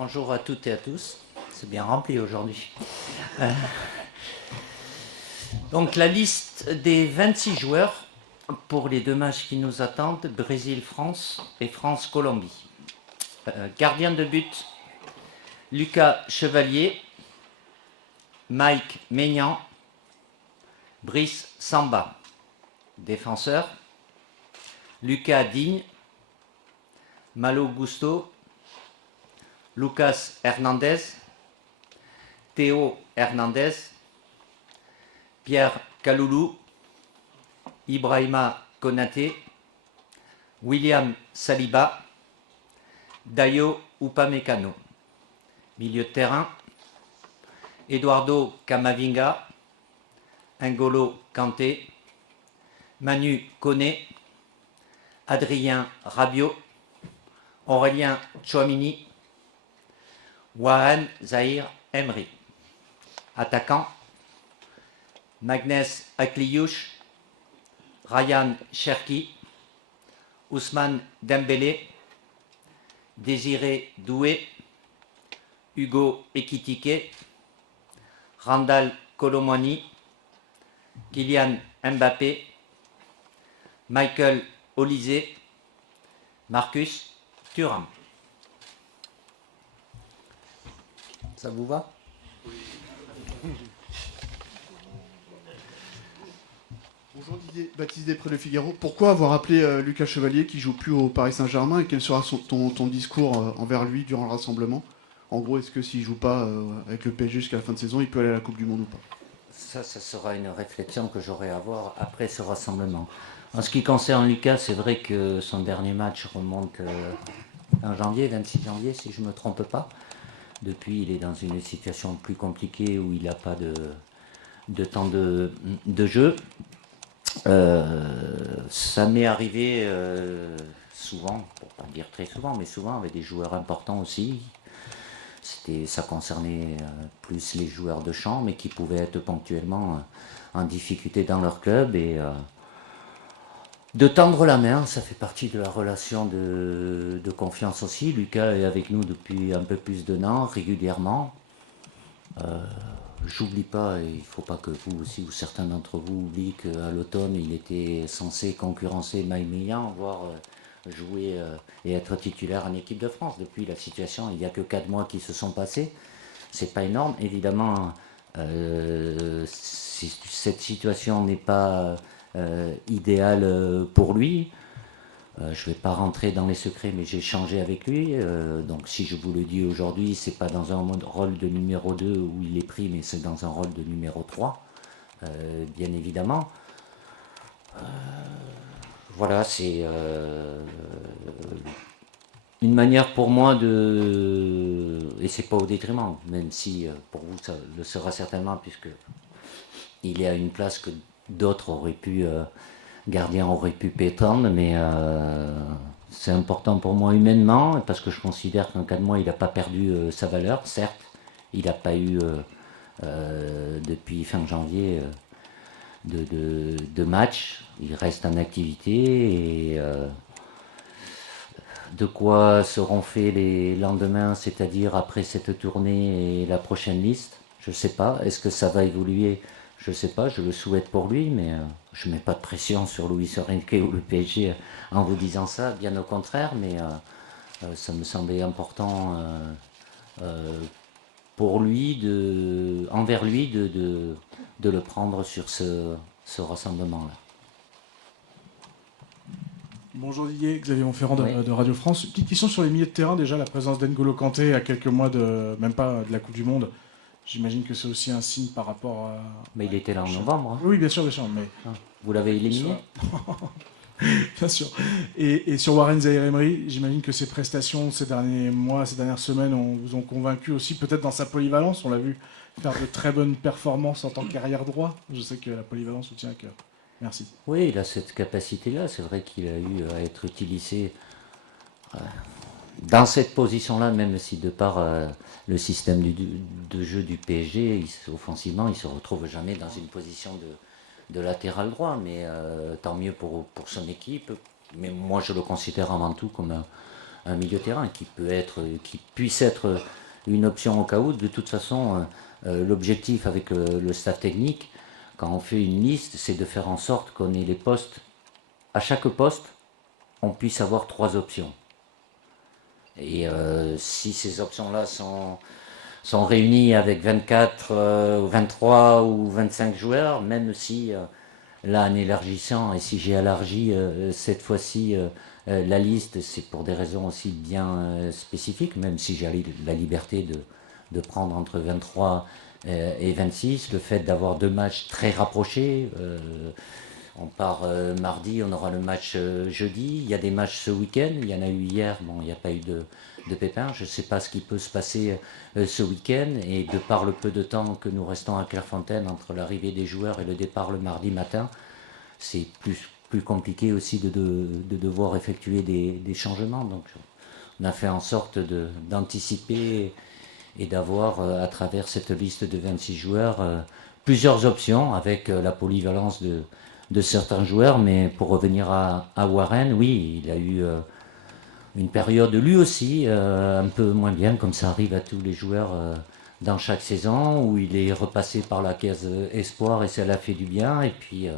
Bonjour à toutes et à tous. C'est bien rempli aujourd'hui. Donc la liste des 26 joueurs pour les deux matchs qui nous attendent, Brésil-France et France-Colombie. Gardien de but, Lucas Chevalier, Mike Maignan, Brice Samba. Défenseur, Lucas Digne, Malo Gusto, Lucas Hernandez, Théo Hernandez, Pierre Kaloulou, Ibrahima Konaté, William Saliba, Dayo Upamecano. Milieu de terrain, Eduardo Camavinga, N'Golo Kanté, Manu Koné, Adrien Rabiot, Aurélien Tchouamini, Warren Zahir Emery. Attaquant, Magnès Akliouche, Ryan Cherki, Ousmane Dembélé, Désiré Doué, Hugo Ekitike, Randal Colomwani, Kylian Mbappé, Michael Olise, Marcus Thuram. Ça vous va? Bonjour Didier, Baptiste Després, Le Figaro. Pourquoi avoir appelé Lucas Chevalier qui joue plus au Paris Saint-Germain et quel sera ton discours envers lui durant le rassemblement? En gros, est-ce que s'il joue pas avec le PSG jusqu'à la fin de saison, il peut aller à la Coupe du Monde ou pas? Ça sera une réflexion que j'aurai à avoir après ce rassemblement. En ce qui concerne Lucas, c'est vrai que son dernier match remonte en janvier, 26 janvier, si je ne me trompe pas. Depuis, il est dans une situation plus compliquée où il n'a pas de temps de jeu. Ça m'est arrivé souvent, pour pas dire très souvent, mais souvent avec des joueurs importants aussi. Ça concernait plus les joueurs de champ, mais qui pouvaient être ponctuellement en difficulté dans leur club. Et de tendre la main, ça fait partie de la relation de confiance aussi. Lucas est avec nous depuis un peu plus d'un an, régulièrement. J'oublie pas, et il ne faut pas que vous aussi, ou certains d'entre vous, oublient qu'à l'automne, il était censé concurrencer Mike Maignan, voire jouer et être titulaire en équipe de France. Depuis la situation, il n'y a que 4 mois qui se sont passés. C'est pas énorme. Évidemment, cette situation n'est pas idéale pour lui. Je ne vais pas rentrer dans les secrets, mais j'ai échangé avec lui. Donc si je vous le dis aujourd'hui, c'est pas dans un rôle de numéro 2 où il est pris, mais c'est dans un rôle de numéro 3, bien évidemment. Voilà, c'est une manière pour moi de... Et c'est pas au détriment, même si pour vous ça le sera certainement, puisque il est à une place que d'autres auraient pu... Gardien aurait pu pétendre, mais c'est important pour moi humainement, parce que je considère qu'en 4 mois, il n'a pas perdu sa valeur. Certes, il n'a pas eu, depuis fin janvier, de match. Il reste en activité. Et de quoi seront faits les lendemains, c'est-à-dire après cette tournée et la prochaine liste? Je ne sais pas. Est-ce que ça va évoluer? Je ne sais pas, je le souhaite pour lui, mais je ne mets pas de pression sur Luis Enrique ou le PSG en vous disant ça, bien au contraire, mais ça me semblait important pour lui, envers lui, de le prendre sur ce rassemblement-là. Bonjour Didier, Xavier Monferrand de, Oui. de Radio France. Petite question sur les milieux de terrain, déjà la présence d'N'Golo Kanté à quelques mois même pas de la Coupe du Monde. J'imagine que c'est aussi un signe par rapport à... Mais il était là en novembre. Hein. Oui, bien sûr, mais... Vous l'avez éliminé? Bien sûr. Et sur Warren Zahir Emery, j'imagine que ses prestations ces derniers mois, ces dernières semaines vous ont convaincu aussi, peut-être dans sa polyvalence. On l'a vu faire de très bonnes performances en tant qu'arrière droit. Je sais que la polyvalence vous tient à cœur. Merci. Oui, il a cette capacité-là. C'est vrai qu'il a eu à être utilisé dans cette position-là, même si de par le système de jeu du PSG, offensivement, il ne se retrouve jamais dans une position de latéral droit. Mais tant mieux pour son équipe. Mais moi, je le considère avant tout comme un milieu de terrain qui puisse être une option au cas où. De toute façon, l'objectif avec le staff technique, quand on fait une liste, c'est de faire en sorte qu'on ait les postes. À chaque poste, on puisse avoir 3 options. Et si ces options-là sont réunies avec 24, 23 ou 25 joueurs, même si là en élargissant, et si j'ai élargi cette fois-ci la liste, c'est pour des raisons aussi bien spécifiques, même si j'ai la liberté de prendre entre 23 et 26, le fait d'avoir 2 matchs très rapprochés. On part mardi, on aura le match jeudi. Il y a des matchs ce week-end. Il y en a eu hier. Bon, il n'y a pas eu de pépin. Je ne sais pas ce qui peut se passer ce week-end. Et de par le peu de temps que nous restons à Clairefontaine entre l'arrivée des joueurs et le départ le mardi matin, c'est plus compliqué aussi de devoir effectuer des changements. Donc, on a fait en sorte d'anticiper et d'avoir, à travers cette liste de 26 joueurs, plusieurs options avec la polyvalence de certains joueurs. Mais pour revenir à Warren, oui, il a eu une période lui aussi un peu moins bien, comme ça arrive à tous les joueurs dans chaque saison, où il est repassé par la case espoir et ça l'a fait du bien. Et puis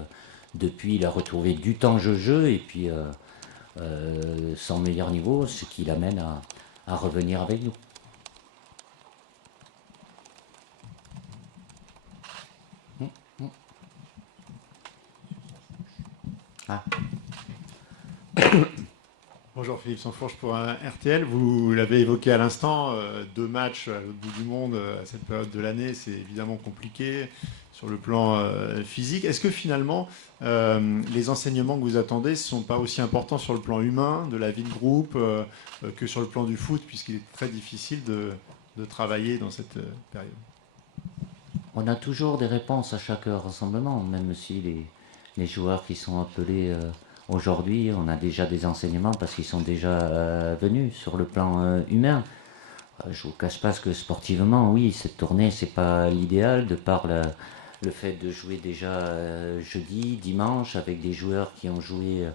depuis, il a retrouvé du temps jeu et puis son meilleur niveau, ce qui l'amène à revenir avec nous. Ah. Bonjour Philippe Sansfourche pour un RTL. Vous l'avez évoqué à l'instant, 2 matchs à l'autre bout du monde à cette période de l'année, c'est évidemment compliqué sur le plan physique. Est-ce que finalement, les enseignements que vous attendez ne sont pas aussi importants sur le plan humain, de la vie de groupe, que sur le plan du foot, puisqu'il est très difficile de travailler dans cette période? On a toujours des réponses à chaque rassemblement, même si les joueurs qui sont appelés aujourd'hui, on a déjà des enseignements parce qu'ils sont déjà venus sur le plan humain. Je ne vous cache pas que sportivement, oui, cette tournée, c'est pas l'idéal de par le fait de jouer déjà jeudi, dimanche, avec des joueurs qui ont joué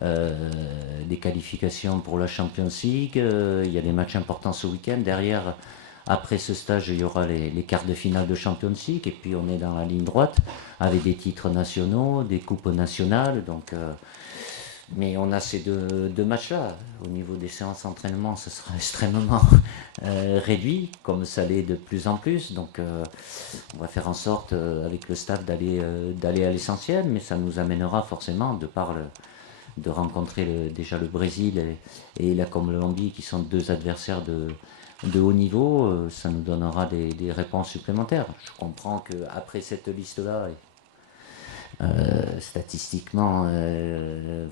des qualifications pour la Champions League. Il y a des matchs importants ce week-end. Derrière, après ce stage, il y aura les quarts de finale de Champions League. Et puis, on est dans la ligne droite avec des titres nationaux, des coupes nationales. Donc, mais on a ces deux matchs-là. Au niveau des séances d'entraînement, ce sera extrêmement réduit, comme ça l'est de plus en plus. Donc, on va faire en sorte, avec le staff, d'aller à l'essentiel. Mais ça nous amènera forcément, de rencontrer déjà le Brésil et la Colombie, qui sont 2 adversaires de haut niveau, ça nous donnera des réponses supplémentaires. Je comprends qu'après cette liste-là, statistiquement,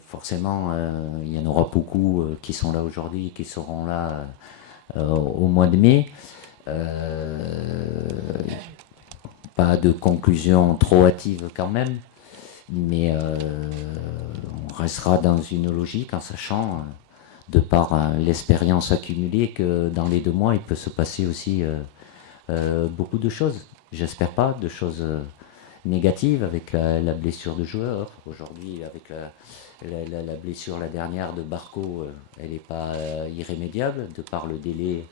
forcément, il y en aura beaucoup qui sont là aujourd'hui, qui seront là au mois de mai. Pas de conclusion trop hâtive quand même, mais on restera dans une logique en sachant, de par l'expérience accumulée, que dans les 2 mois, il peut se passer aussi beaucoup de choses. J'espère pas de choses négatives avec la blessure de joueur. Aujourd'hui, avec la blessure, la dernière de Barco, elle n'est pas irrémédiable, de par le délai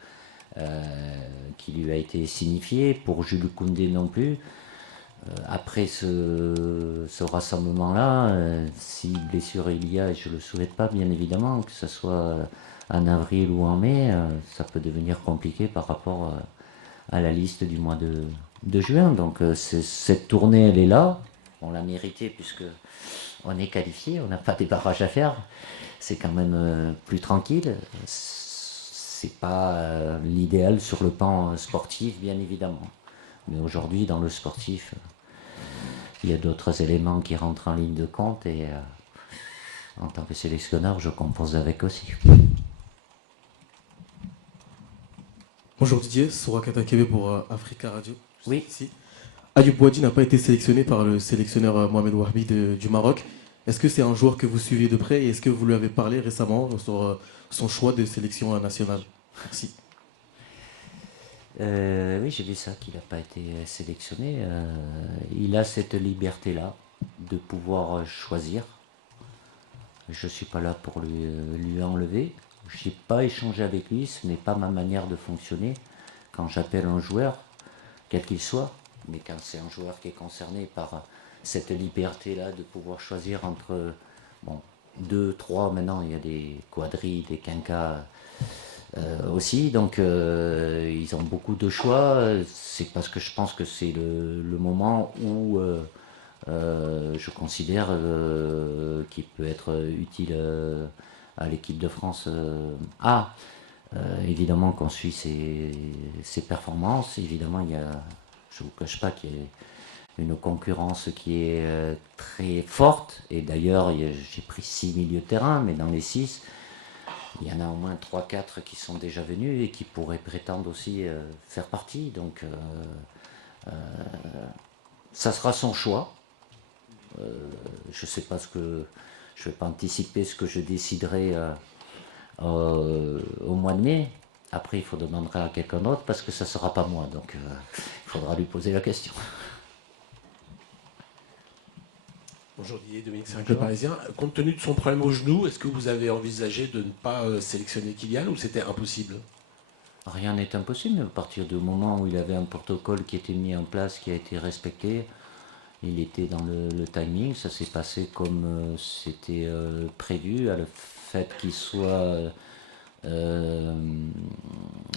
qui lui a été signifié. Pour Jules Koundé non plus. Après ce rassemblement-là, si blessure il y a, et je ne le souhaite pas bien évidemment, que ce soit en avril ou en mai, ça peut devenir compliqué par rapport à la liste du mois de juin. Donc cette tournée, elle est là, on l'a méritée puisque on est qualifié, on n'a pas des barrages à faire, c'est quand même plus tranquille. C'est pas l'idéal sur le plan sportif, bien évidemment. Mais aujourd'hui, dans le sportif, il y a d'autres éléments qui rentrent en ligne de compte et en tant que sélectionneur, je compose avec aussi. Bonjour Didier, Soura Katakebe pour Africa Radio. Oui. Ici. Ayoub Boadi n'a pas été sélectionné par le sélectionneur Mohamed Wahbi du Maroc. Est-ce que c'est un joueur que vous suivez de près et est-ce que vous lui avez parlé récemment sur son choix de sélection nationale? Merci. Oui, j'ai vu ça, qu'il n'a pas été sélectionné. Il a cette liberté-là de pouvoir choisir. Je ne suis pas là pour lui enlever. j'ai pas échangé avec lui, ce n'est pas ma manière de fonctionner. Quand j'appelle un joueur, quel qu'il soit, mais quand c'est un joueur qui est concerné par cette liberté-là de pouvoir choisir entre, bon, deux, trois, maintenant il y a des quadrilles, des quinquas aussi, donc ils ont beaucoup de choix. C'est parce que je pense que c'est le moment où je considère qu'il peut être utile à l'équipe de France A. Évidemment qu'on suit ses performances. Évidemment, je ne vous cache pas qu'il y a une concurrence qui est très forte. Et d'ailleurs, j'ai pris 6 milieux de terrain, mais dans les 6, il y en a au moins 3-4 qui sont déjà venus et qui pourraient prétendre aussi faire partie. Donc, ça sera son choix. Je sais pas je vais pas anticiper ce que je déciderai au mois de mai. Après, il faut demander à quelqu'un d'autre parce que ça sera pas moi. Donc, il faudra lui poser la question. Bonjour Didier, Dominique Saint-Clair, Le Parisien. Compte tenu de son problème au genou, est-ce que vous avez envisagé de ne pas sélectionner Kylian ou c'était impossible? Rien n'est impossible. À partir du moment où il avait un protocole qui était mis en place, qui a été respecté, il était dans le timing. Ça s'est passé comme c'était prévu. À le fait qu'il soit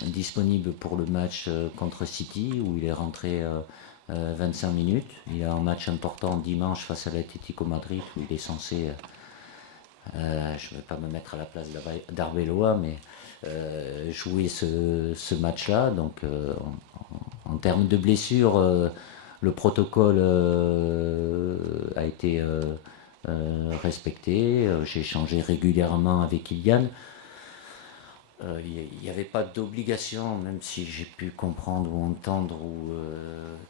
disponible pour le match contre City, où il est rentré 25 minutes. Il a un match important dimanche face à l'Atlético Madrid, où il est censé, je ne vais pas me mettre à la place d'Arbeloa, mais jouer ce match-là. Donc en termes de blessures, le protocole a été respecté. J'ai échangé régulièrement avec Kylian. Il n'y avait pas d'obligation, même si j'ai pu comprendre ou entendre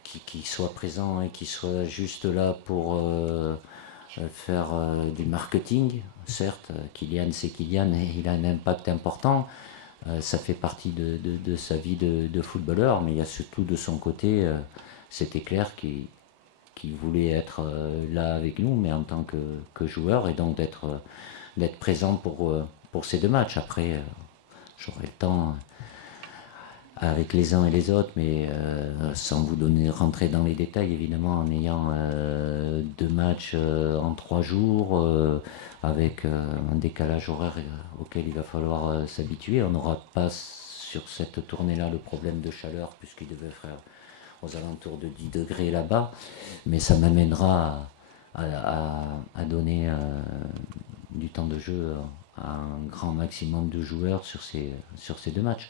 qu'il soit présent et qu'il soit juste là pour faire du marketing. Certes, Kylian c'est Kylian et il a un impact important. Ça fait partie de sa vie de footballeur, mais il y a surtout de son côté, c'était clair qu'il voulait être là avec nous, mais en tant que joueur, et donc d'être présent pour ces deux matchs. Après, j'aurai le temps avec les uns et les autres, mais sans vous rentrer dans les détails, évidemment, en ayant deux matchs en 3 jours, avec un décalage horaire auquel il va falloir s'habituer. On n'aura pas sur cette tournée-là le problème de chaleur, puisqu'il devait faire aux alentours de 10 degrés là-bas, mais ça m'amènera à donner du temps de jeu à un grand maximum de joueurs sur ces deux matchs.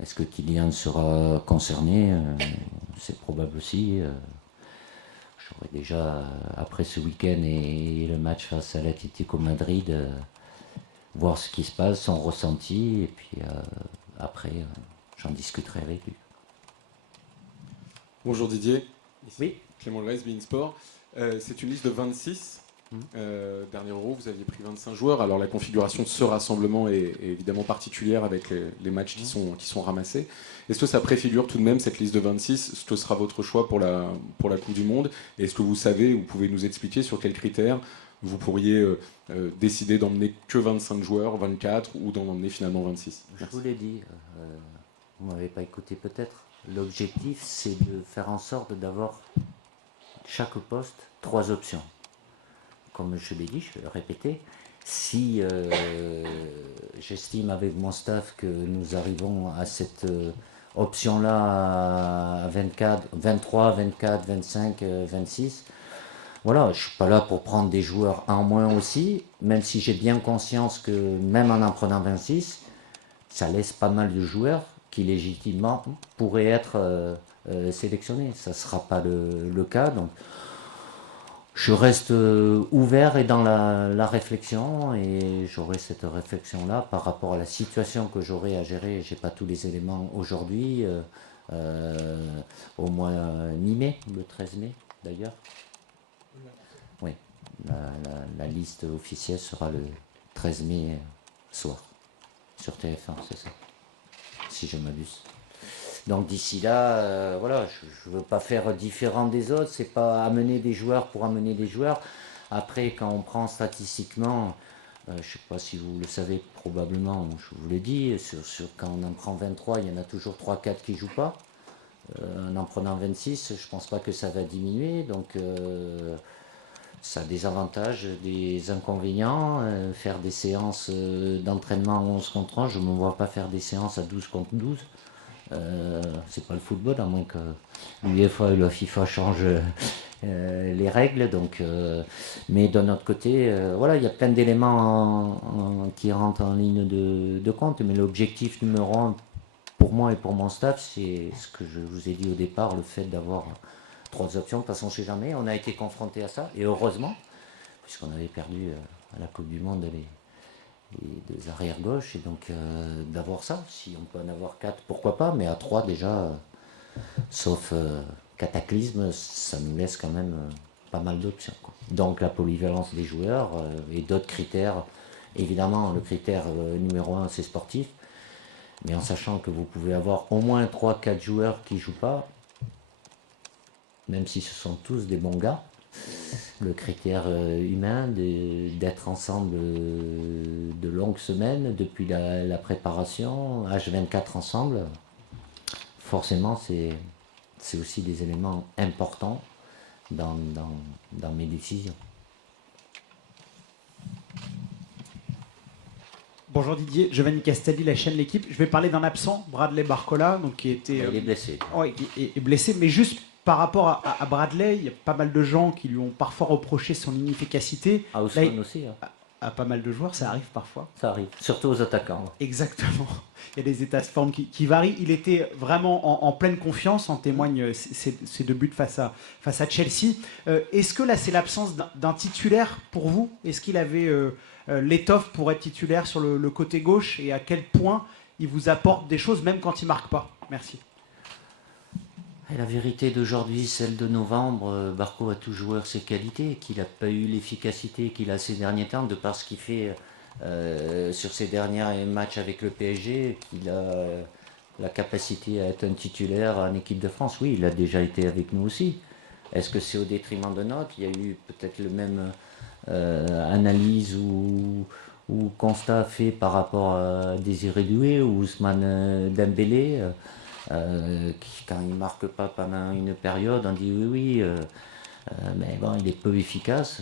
Est-ce que Kylian sera concerné? C'est probable aussi. J'aurais déjà, après ce week-end et le match face à l'Atlético Madrid, voir ce qui se passe, son ressenti, et puis après, j'en discuterai avec lui. Bonjour Didier. Oui. Clément Leys, Bein Sport. C'est une liste de 26. Dernier Euro, vous aviez pris 25 joueurs. Alors la configuration de ce rassemblement est évidemment particulière avec les matchs qui sont ramassés. Est-ce que ça préfigure tout de même cette liste de 26? Ce que sera votre choix pour la Coupe du Monde? Et est-ce que vous savez, ou pouvez nous expliquer sur quels critères vous pourriez décider d'emmener que 25 joueurs, 24, ou d'en emmener finalement 26? Je vous l'ai dit, vous ne m'avez pas écouté peut-être. L'objectif, c'est de faire en sorte d'avoir chaque poste 3 options. Comme je l'ai dit, je vais le répéter, si j'estime avec mon staff que nous arrivons à cette option-là à 24, 23, 24, 25, 26, voilà, je ne suis pas là pour prendre des joueurs en moins aussi, même si j'ai bien conscience que même en prenant 26, ça laisse pas mal de joueurs qui légitimement pourraient être sélectionnés. Ça ne sera pas le cas, donc je reste ouvert et dans la réflexion, et j'aurai cette réflexion-là par rapport à la situation que j'aurai à gérer. Je n'ai pas tous les éléments aujourd'hui, au mois mi-mai, le 13 mai d'ailleurs. Oui, la liste officielle sera le 13 mai soir, sur TF1, c'est ça, si je m'abuse. Donc d'ici là, voilà, je ne veux pas faire différent des autres, c'est pas amener des joueurs pour amener des joueurs. Après, quand on prend statistiquement, Je ne sais pas si vous le savez, probablement, je vous l'ai dit, quand on en prend 23, il y en a toujours 3-4 qui ne jouent pas. En prenant 26, je ne pense pas que ça va diminuer. Donc ça a des avantages, des inconvénients. Faire des séances d'entraînement 11 contre 11, je ne me vois pas faire des séances à 12 contre 12. C'est pas le football, à moins que l'UEFA et la FIFA changent les règles. Donc, mais d'un autre côté, voilà, il y a plein d'éléments qui rentrent en ligne de compte. Mais l'objectif numéro un pour moi et pour mon staff, c'est ce que je vous ai dit au départ, le fait d'avoir 3 options. De toute façon, on ne sait jamais. On a été confronté à ça, et heureusement, puisqu'on avait perdu à la Coupe du Monde les 2 arrières gauche, et donc d'avoir ça, si on peut en avoir 4, pourquoi pas, mais à 3 déjà, sauf cataclysme, ça nous laisse quand même pas mal d'options, quoi. Donc la polyvalence des joueurs et d'autres critères. Évidemment, le critère numéro 1, c'est sportif, mais en sachant que vous pouvez avoir au moins 3-4 joueurs qui ne jouent pas, même si ce sont tous des bons gars. Le critère humain d'être ensemble de longues semaines, depuis la préparation, H24 ensemble, forcément c'est aussi des éléments importants dans mes décisions. Bonjour Didier, Giovanni Castelli, la chaîne L'équipe. Je vais parler d'un absent, Bradley Barcola, donc qui était... Il est blessé. Ouais, il est blessé, mais juste par rapport à Bradley, il y a pas mal de gens qui lui ont parfois reproché son inefficacité. À Ousmane aussi. Hein. À pas mal de joueurs, ça arrive parfois. Ça arrive, surtout aux attaquants. Exactement. Il y a des états de forme qui varient. Il était vraiment en pleine confiance, en témoignent ces 2 buts face à Chelsea. Est-ce que là, c'est l'absence d'un titulaire pour vous? Est-ce qu'il avait l'étoffe pour être titulaire sur le côté gauche? Et à quel point il vous apporte des choses, même quand il ne marque pas? Merci. Et la vérité d'aujourd'hui, celle de novembre, Barco a toujours ses qualités, qu'il n'a pas eu l'efficacité qu'il a ces derniers temps, de par ce qu'il fait sur ses derniers matchs avec le PSG, qu'il a la capacité à être un titulaire en équipe de France. Oui, il a déjà été avec nous aussi. Est-ce que c'est au détriment de notre? Il y a eu peut-être le même analyse ou constat fait par rapport à Désiré Doué ou Ousmane Dembélé. Quand il ne marque pas pendant une période, on dit oui, mais bon, il est peu efficace.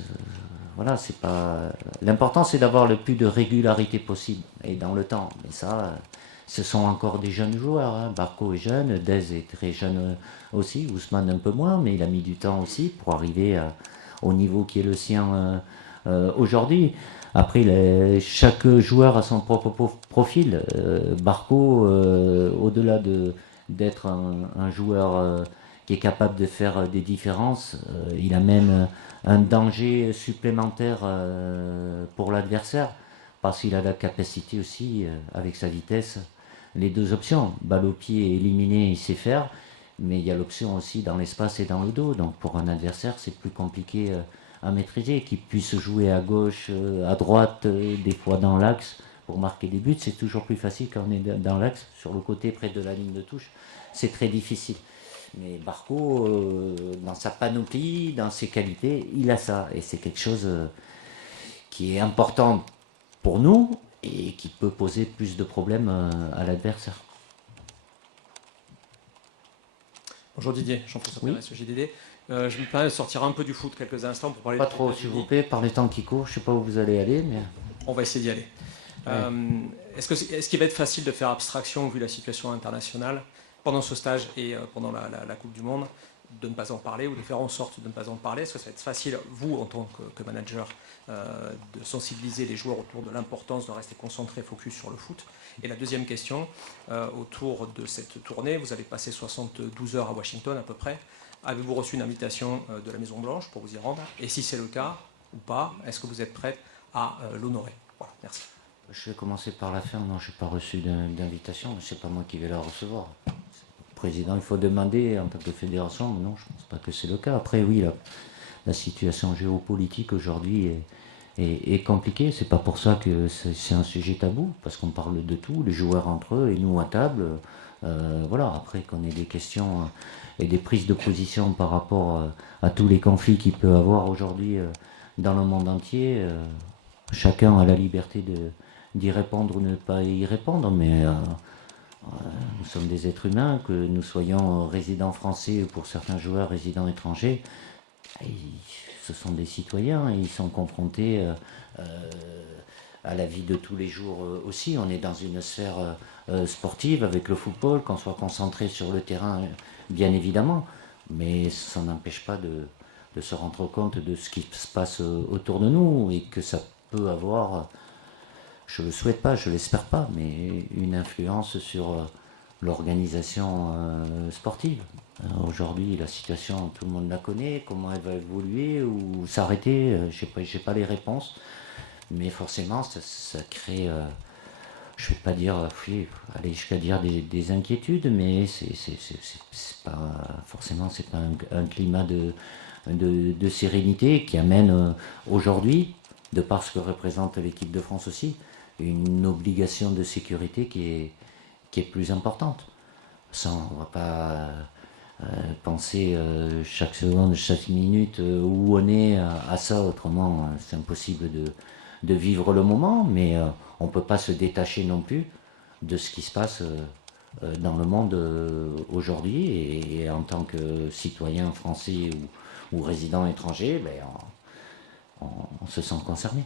Voilà, c'est pas. L'important, c'est d'avoir le plus de régularité possible et dans le temps. Mais ça, ce sont encore des jeunes joueurs. Hein. Barco est jeune, Dez est très jeune aussi, Ousmane un peu moins, mais il a mis du temps aussi pour arriver au niveau qui est le sien aujourd'hui. Après, chaque joueur a son propre profil. Barco, au-delà d'être un joueur qui est capable de faire des différences, il a même un danger supplémentaire pour l'adversaire, parce qu'il a la capacité aussi, avec sa vitesse, les 2 options. Balle au pied et éliminé, il sait faire, mais il y a l'option aussi dans l'espace et dans le dos. Donc pour un adversaire, c'est plus compliqué à maîtriser. Qu'il puisse jouer à gauche, à droite, des fois dans l'axe, pour marquer des buts, c'est toujours plus facile quand on est dans l'axe, sur le côté près de la ligne de touche. C'est très difficile. Mais Barco, dans sa panoplie, dans ses qualités, il a ça. Et c'est quelque chose qui est important pour nous et qui peut poser plus de problèmes à l'adversaire. Bonjour Didier, Jean-François Oui. Perez, JDD. Je me permets de sortir un peu du foot quelques instants pour parler Pas de trop, s'il vous plaît, par les temps qui courent. Je ne sais pas où vous allez aller, mais... On va essayer d'y aller. Ouais. Est-ce qu'il va être facile de faire abstraction, vu la situation internationale, pendant ce stage et pendant la Coupe du Monde, de ne pas en parler ou de faire en sorte de ne pas en parler? Est-ce que ça va être facile, vous, en tant que manager, de sensibiliser les joueurs autour de l'importance de rester concentré, focus sur le foot? Et la deuxième question, autour de cette tournée, vous avez passé 72 heures à Washington à peu près. Avez-vous reçu une invitation de la Maison-Blanche pour vous y rendre? Et si c'est le cas ou pas, est-ce que vous êtes prêt à l'honorer? Voilà, merci. Je vais commencer par la fin. Non, je n'ai pas reçu d'invitation. Ce n'est pas moi qui vais la recevoir. Le président, il faut demander en tant que fédération. Mais non, je ne pense pas que c'est le cas. Après, oui, la situation géopolitique aujourd'hui est compliquée. Ce n'est pas pour ça que c'est un sujet tabou, parce qu'on parle de tout, les joueurs entre eux et nous à table. Voilà, après qu'on ait des questions et des prises de position par rapport à tous les conflits qu'il peut y avoir aujourd'hui dans le monde entier, chacun a la liberté d'y répondre ou ne pas y répondre, mais nous sommes des êtres humains, que nous soyons résidents français ou pour certains joueurs résidents étrangers, ce sont des citoyens, ils sont confrontés à la vie de tous les jours aussi. On est dans une sphère sportive avec le football, qu'on soit concentré sur le terrain, bien évidemment, mais ça n'empêche pas de se rendre compte de ce qui se passe autour de nous et que ça peut avoir, je ne le souhaite pas, je ne l'espère pas, mais une influence sur l'organisation sportive. Aujourd'hui, la situation, tout le monde la connaît, comment elle va évoluer ou s'arrêter, je n'ai pas les réponses, mais forcément, ça crée, je ne vais pas dire, aller jusqu'à dire des inquiétudes, mais c'est pas, forcément, c'est pas un climat de sérénité qui amène aujourd'hui, de par ce que représente l'équipe de France aussi, une obligation de sécurité qui est plus importante. Ça, on ne va pas penser chaque seconde, chaque minute où on est à ça, autrement c'est impossible de vivre le moment, mais on ne peut pas se détacher non plus de ce qui se passe dans le monde aujourd'hui, et en tant que citoyen français ou résident étranger, ben, on se sent concerné.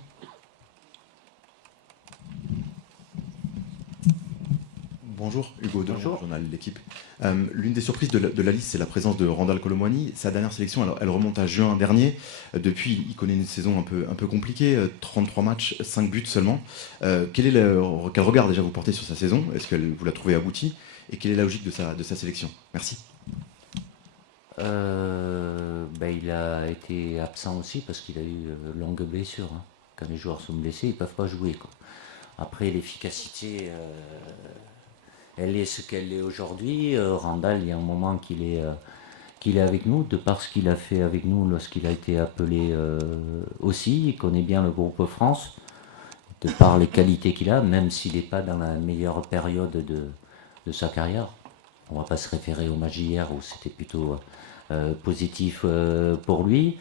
Bonjour, Hugo Delon, journal L'Équipe. L'une des surprises de la liste, c'est la présence de Randal Kolo Muani. Sa dernière sélection, elle remonte à juin dernier. Depuis, il connaît une saison un peu compliquée, 33 matchs, 5 buts seulement. Quel regard déjà vous portez sur sa saison? Est-ce que vous la trouvez aboutie? Et quelle est la logique de sa sélection? Merci. Il a été absent aussi parce qu'il a eu longue blessure. Hein. Quand les joueurs sont blessés, ils ne peuvent pas jouer, quoi. Après, l'efficacité... elle est ce qu'elle est aujourd'hui. Randal, il y a un moment qu'il est avec nous, de par ce qu'il a fait avec nous lorsqu'il a été appelé aussi. Il connaît bien le groupe France, de par les qualités qu'il a, même s'il n'est pas dans la meilleure période de sa carrière. On ne va pas se référer au match d'hier où c'était plutôt positif pour lui.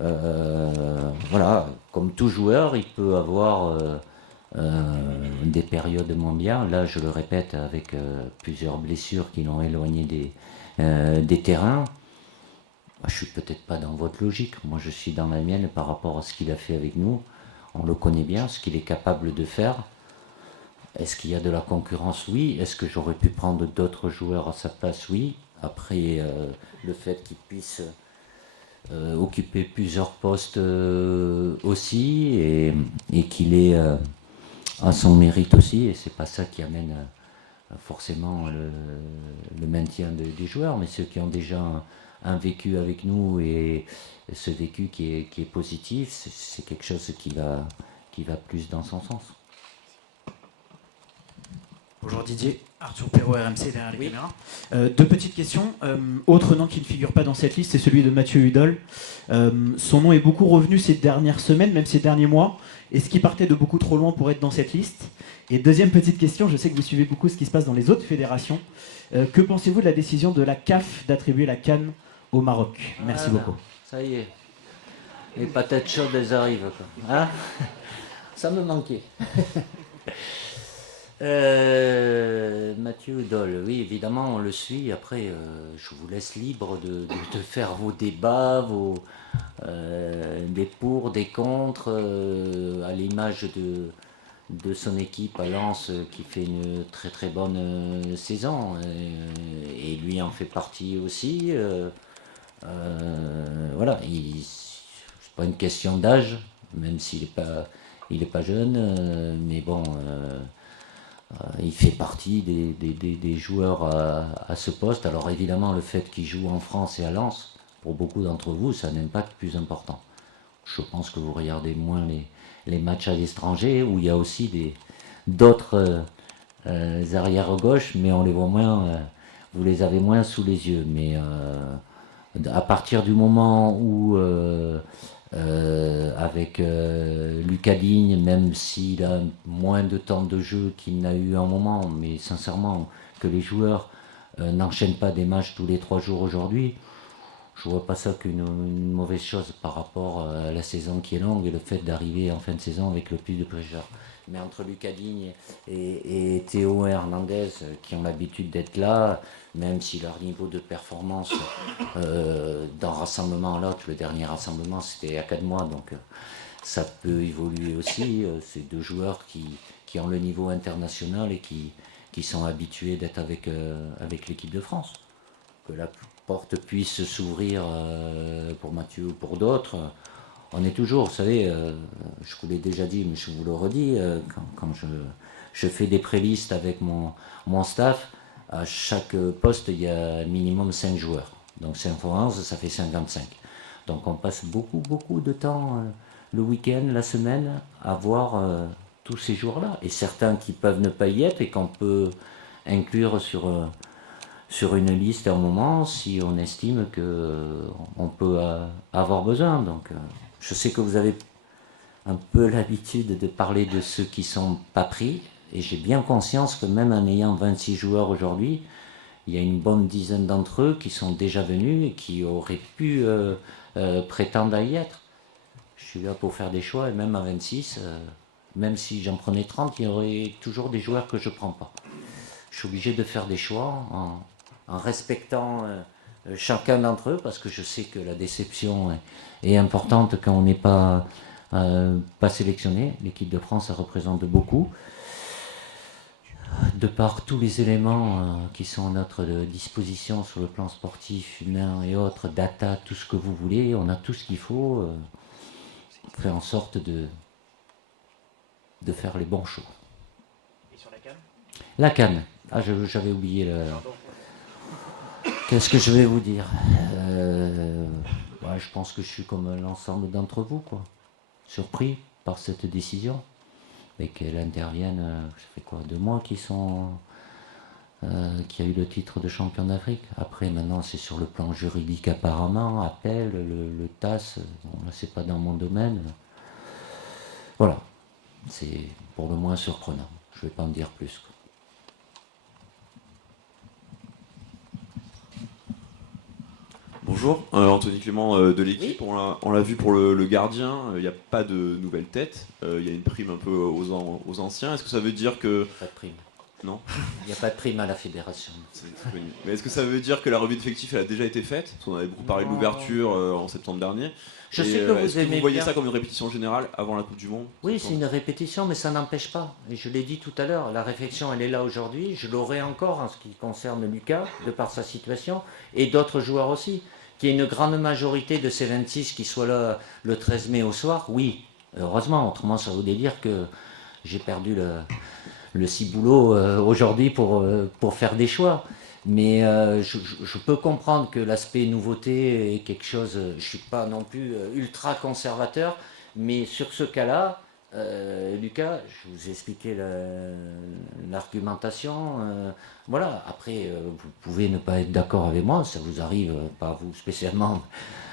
Voilà, comme tout joueur, il peut avoir... des périodes moins bien. Là, je le répète, avec plusieurs blessures qui l'ont éloigné des terrains. Je suis peut-être pas dans votre logique. Moi, je suis dans la mienne par rapport à ce qu'il a fait avec nous. On le connaît bien, ce qu'il est capable de faire. Est-ce qu'il y a de la concurrence? Oui. Est-ce que j'aurais pu prendre d'autres joueurs à sa place? Oui. Après, le fait qu'il puisse occuper plusieurs postes aussi, et qu'il ait à son mérite aussi, et c'est pas ça qui amène forcément le maintien des joueurs, mais ceux qui ont déjà un vécu avec nous, et ce vécu qui est positif, c'est quelque chose qui va plus dans son sens. Bonjour Didier, Arthur Perrault, RMC derrière les caméras. Deux petites questions. Autre nom qui ne figure pas dans cette liste, c'est celui de Mathieu Hudol. Son nom est beaucoup revenu ces dernières semaines, même ces derniers mois. Est-ce qu'il partait de beaucoup trop loin pour être dans cette liste? Et deuxième petite question, je sais que vous suivez beaucoup ce qui se passe dans les autres fédérations. Que pensez-vous de la décision de la CAF d'attribuer la CAN au Maroc? Merci beaucoup. Ça y est, les patates chaudes, elles arrivent, quoi. Hein? Ça me manquait. Mathieu Hudol, oui, évidemment, on le suit. Après, je vous laisse libre de faire vos débats, des pour, des contre, à l'image de son équipe à Lens, qui fait une très très bonne saison, et lui en fait partie aussi. Voilà, c'est pas une question d'âge, même s'il est pas jeune, mais bon. Il fait partie des joueurs à ce poste. Alors évidemment, le fait qu'il joue en France et à Lens, pour beaucoup d'entre vous, ça a un impact plus important. Je pense que vous regardez moins les matchs à l'étranger, où il y a aussi d'autres arrières-gauche, mais on les voit moins, vous les avez moins sous les yeux. Mais à partir du moment où... avec Lucas Digne, même s'il a moins de temps de jeu qu'il n'a eu un moment, mais sincèrement, que les joueurs n'enchaînent pas des matchs tous les 3 jours aujourd'hui, je vois pas ça qu'une mauvaise chose par rapport à la saison qui est longue et le fait d'arriver en fin de saison avec le plus de pressure. Mais entre Lucas Digne et Théo Hernandez qui ont l'habitude d'être là, même si leur niveau de performance d'un rassemblement à l'autre, le dernier rassemblement c'était il y a 4 mois, donc ça peut évoluer aussi. C'est 2 joueurs qui ont le niveau international et qui sont habitués d'être avec l'équipe de France. Que la porte puisse s'ouvrir pour Mathieu ou pour d'autres. On est toujours, vous savez, je vous l'ai déjà dit, mais je vous le redis, quand je fais des prélistes avec mon staff, à chaque poste, il y a minimum 5 joueurs. Donc 5 fois 11, ça fait 55. Donc on passe beaucoup de temps le week-end, la semaine, à voir tous ces joueurs-là. Et certains qui peuvent ne pas y être et qu'on peut inclure sur une liste à un moment si on estime qu'on peut avoir besoin. Donc je sais que vous avez un peu l'habitude de parler de ceux qui ne sont pas pris, et j'ai bien conscience que même en ayant 26 joueurs aujourd'hui, il y a une bonne dizaine d'entre eux qui sont déjà venus et qui auraient pu prétendre à y être. Je suis là pour faire des choix, et même à 26, même si j'en prenais 30, il y aurait toujours des joueurs que je ne prends pas. Je suis obligé de faire des choix en respectant chacun d'entre eux, parce que je sais que la déception est importante quand on n'est pas sélectionné. L'équipe de France, ça représente beaucoup. De par tous les éléments qui sont à notre disposition sur le plan sportif, humain et autres, data, tout ce que vous voulez, on a tout ce qu'il faut. Faire en sorte de faire les bons choix. Et sur la CAN ? La CAN. Ah, j'avais oublié Qu'est-ce que je vais vous dire je pense que je suis comme l'ensemble d'entre vous, quoi. Surpris par cette décision. Et qu'elle intervienne, ça fait quoi, 2 mois qu'il y a eu le titre de champion d'Afrique. Après, maintenant, c'est sur le plan juridique apparemment, appel, le TAS, bon, là, c'est pas dans mon domaine. Voilà, c'est pour le moins surprenant. Je vais pas en dire plus, quoi. Bonjour, Anthony Clément de l'équipe. Oui. On l'a vu pour le gardien, il n'y a pas de nouvelle tête. Il y a une prime un peu aux anciens. Est-ce que ça veut dire que... Pas de prime. Non. Il n'y a pas de prime à la fédération. C'est connu. Mais est-ce que ça veut dire que la revue d'effectifs elle a déjà été faite? Parce qu'on avait beaucoup parlé de l'ouverture en septembre dernier. Je sais que vous voyez ça comme une répétition générale avant la Coupe du Monde? Oui, c'est une répétition, mais ça n'empêche pas. Et je l'ai dit tout à l'heure, la réflexion, elle est là aujourd'hui. Je l'aurai encore en ce qui concerne Lucas, de par sa situation, et d'autres joueurs aussi. Qu'il y ait une grande majorité de ces 26 qui soient là le 13 mai au soir, oui, heureusement. Autrement, ça voudrait dire que j'ai perdu le ciboulot aujourd'hui pour faire des choix. Mais je peux comprendre que l'aspect nouveauté est quelque chose... Je ne suis pas non plus ultra conservateur, mais sur ce cas-là, Lucas, je vous ai expliqué l'argumentation. Voilà, après, vous pouvez ne pas être d'accord avec moi, ça vous arrive, pas vous spécialement,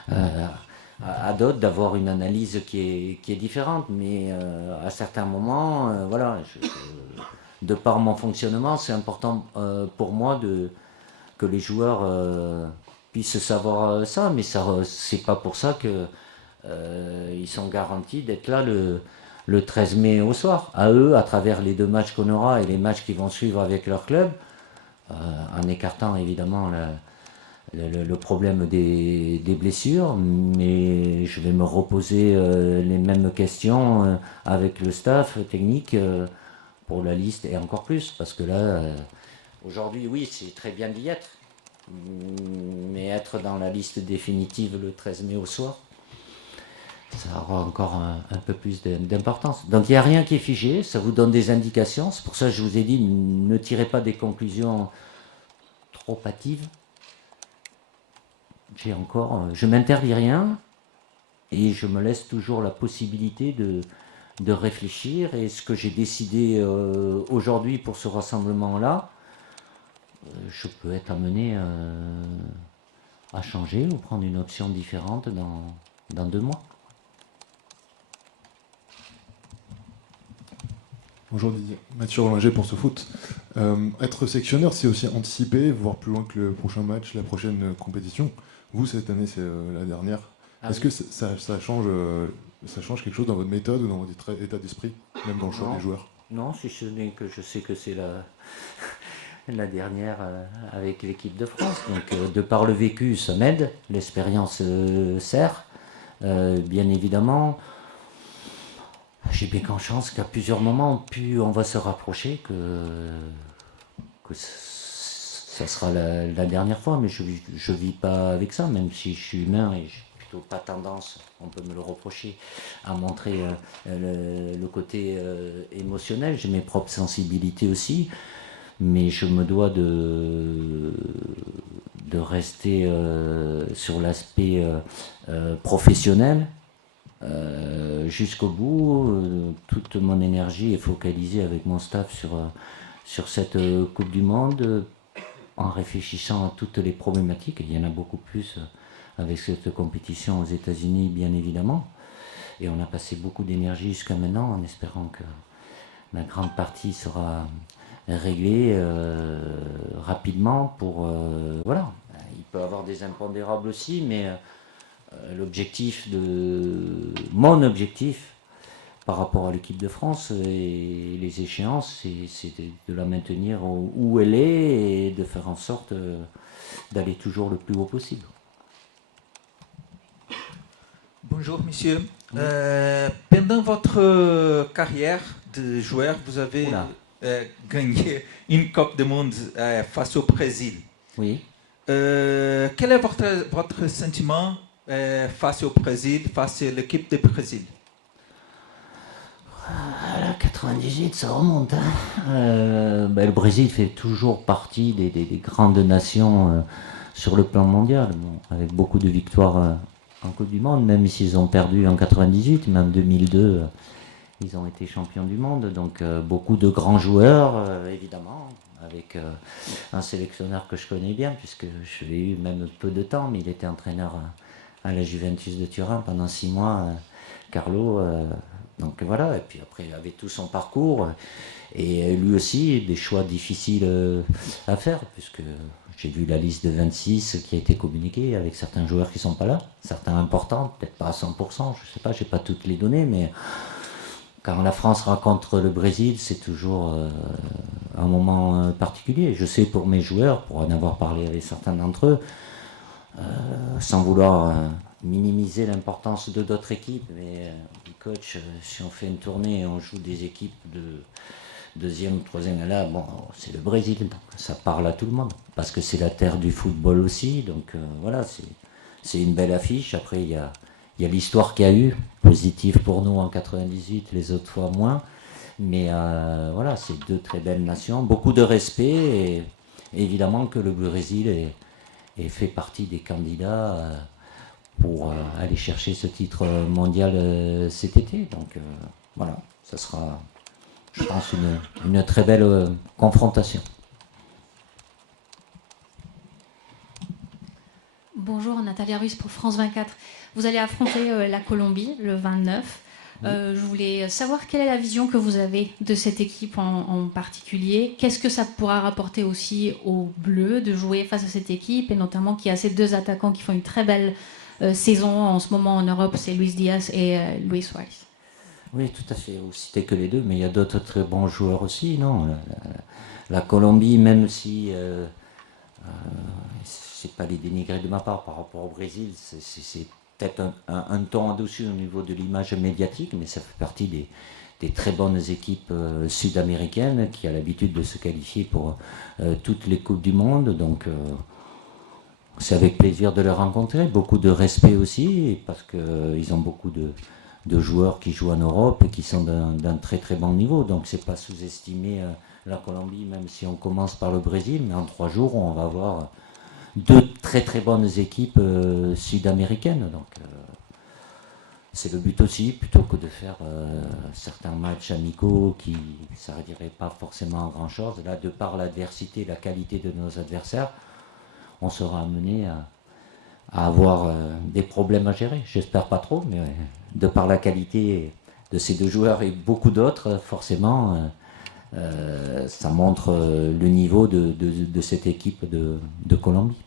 à d'autres, d'avoir une analyse qui est différente. Mais à certains moments, voilà, de par mon fonctionnement, c'est important pour moi que les joueurs puissent savoir ça, mais c'est pas pour ça qu'ils sont garantis d'être là le 13 mai au soir. À eux, à travers les 2 matchs qu'on aura et les matchs qui vont suivre avec leur club, en écartant évidemment le problème des blessures, mais je vais me reposer les mêmes questions avec le staff technique pour la liste et encore plus, parce que là, aujourd'hui, oui, c'est très bien d'y être, mais être dans la liste définitive le 13 mai au soir, ça aura encore un peu plus d'importance. Donc il n'y a rien qui est figé, ça vous donne des indications. C'est pour ça que je vous ai dit, ne tirez pas des conclusions trop hâtives. Je m'interdis rien et je me laisse toujours la possibilité de réfléchir. Et ce que j'ai décidé aujourd'hui pour ce rassemblement-là, je peux être amené à changer ou prendre une option différente dans 2 mois. Bonjour Didier, Mathieu Rollinger pour ce foot. Être sélectionneur, c'est aussi anticiper, voir plus loin que le prochain match, la prochaine compétition. Vous, cette année, c'est la dernière. Est-ce que ça change quelque chose dans votre méthode ou dans votre état d'esprit, même dans le choix des joueurs? Non, si ce n'est que je sais que c'est la dernière avec l'équipe de France. Donc, de par le vécu, ça m'aide. L'expérience sert, bien évidemment. J'ai bien conscience qu'à plusieurs moments, plus on va se rapprocher, que ça sera la dernière fois. Mais je vis pas avec ça, même si je suis humain et j'ai plutôt pas tendance, on peut me le reprocher, à montrer le côté émotionnel. J'ai mes propres sensibilités aussi, mais je me dois de rester sur l'aspect professionnel. Jusqu'au bout, toute mon énergie est focalisée avec mon staff sur cette Coupe du Monde, en réfléchissant à toutes les problématiques. Il y en a beaucoup plus avec cette compétition aux États-Unis, bien évidemment. Et on a passé beaucoup d'énergie jusqu'à maintenant, en espérant que la grande partie sera réglée rapidement pour... voilà. Il peut y avoir des impondérables aussi, mais... mon objectif par rapport à l'équipe de France et les échéances, c'est de la maintenir où elle est et de faire en sorte d'aller toujours le plus haut possible. Bonjour monsieur. Pendant votre carrière de joueur, vous avez gagné une Coupe du Monde face au Brésil. Oui. Quel est votre sentiment face au Brésil, face à l'équipe du Brésil? 98, ça remonte. Le Brésil fait toujours partie des grandes nations sur le plan mondial, avec beaucoup de victoires en Coupe du Monde, même s'ils ont perdu en 98, même en 2002, ils ont été champions du monde. Donc beaucoup de grands joueurs, évidemment, avec un sélectionneur que je connais bien, puisque je l'ai eu même peu de temps, mais il était entraîneur à la Juventus de Turin pendant 6 mois, Carlo. Donc voilà, et puis après il avait tout son parcours, et lui aussi des choix difficiles à faire, puisque j'ai vu la liste de 26 qui a été communiquée avec certains joueurs qui ne sont pas là, certains importants, peut-être pas à 100%, je ne sais pas, j'ai pas toutes les données, mais quand la France rencontre le Brésil, c'est toujours un moment particulier. Je sais pour mes joueurs, pour en avoir parlé avec certains d'entre eux, sans vouloir minimiser l'importance de d'autres équipes, mais coach, si on fait une tournée et on joue des équipes de deuxième, troisième, là, bon, c'est le Brésil, donc ça parle à tout le monde, parce que c'est la terre du football aussi, donc voilà, c'est une belle affiche. Après, il y a l'histoire qu'il y a eu, positive pour nous en 98, les autres fois moins, mais voilà, c'est 2 très belles nations, beaucoup de respect, et évidemment que le Brésil fait partie des candidats pour aller chercher ce titre mondial cet été. Donc voilà, ça sera, je pense, une très belle confrontation. Bonjour, Natalia Ruiz pour France 24. Vous allez affronter la Colombie le 29. Je voulais savoir quelle est la vision que vous avez de cette équipe en particulier. Qu'est-ce que ça pourra rapporter aussi aux Bleus de jouer face à cette équipe, et notamment qu'il y a ces 2 attaquants qui font une très belle saison en ce moment en Europe, c'est Luis Diaz et Luis Suarez. Oui, tout à fait. Vous citez que les 2, mais il y a d'autres très bons joueurs aussi, non? La Colombie, même si c'est pas les dénigrer de ma part par rapport au Brésil, c'est peut-être un ton au-dessus au niveau de l'image médiatique, mais ça fait partie des très bonnes équipes sud-américaines qui a l'habitude de se qualifier pour toutes les Coupes du Monde. Donc c'est avec plaisir de les rencontrer, beaucoup de respect aussi, parce qu'ils ont beaucoup de joueurs qui jouent en Europe et qui sont d'un très très bon niveau. Donc c'est pas sous-estimer la Colombie, même si on commence par le Brésil, mais en 3 jours on va avoir 2 très très bonnes équipes sud-américaines. Donc c'est le but aussi, plutôt que de faire certains matchs amicaux qui ne serviraient pas forcément à grand chose. Là, de par l'adversité et la qualité de nos adversaires, on sera amené à avoir des problèmes à gérer. J'espère pas trop, mais de par la qualité de ces 2 joueurs et beaucoup d'autres, forcément, ça montre le niveau de cette équipe de Colombie.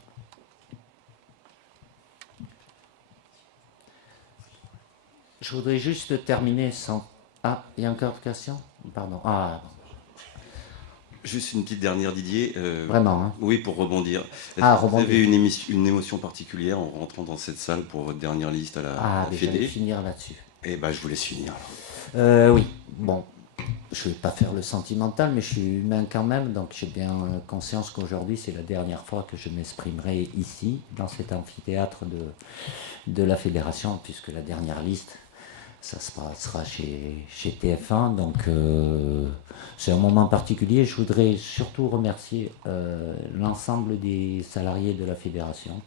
Je voudrais juste terminer sans... Ah, il y a encore une question? Pardon. Ah. Juste une petite dernière, Didier. Vraiment, hein. Oui, pour rebondir. Vous avez une émotion particulière en rentrant dans cette salle pour votre dernière liste à la Fédé? Je vais finir là-dessus. Eh ben, je vous laisse finir. Oui, bon, je ne vais pas faire le sentimental, mais je suis humain quand même, donc j'ai bien conscience qu'aujourd'hui, c'est la dernière fois que je m'exprimerai ici, dans cet amphithéâtre de la Fédération, puisque la dernière liste, ça sera chez TF1, donc c'est un moment particulier. Je voudrais surtout remercier l'ensemble des salariés de la Fédération,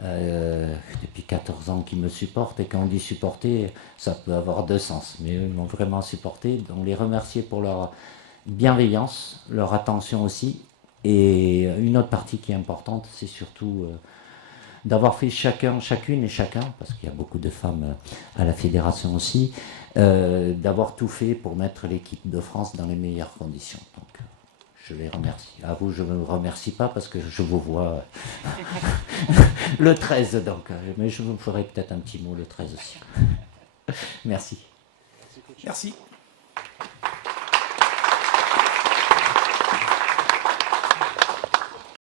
depuis 14 ans qui me supportent, et quand on dit supporter, ça peut avoir deux sens, mais eux m'ont vraiment supporté, donc les remercier pour leur bienveillance, leur attention aussi, et une autre partie qui est importante, c'est surtout d'avoir fait chacune et chacun, parce qu'il y a beaucoup de femmes à la fédération aussi, d'avoir tout fait pour mettre l'équipe de France dans les meilleures conditions. Donc, je les remercie. À vous, je ne vous remercie pas parce que je vous vois le 13, donc, mais je vous ferai peut-être un petit mot le 13 aussi. Merci. Merci.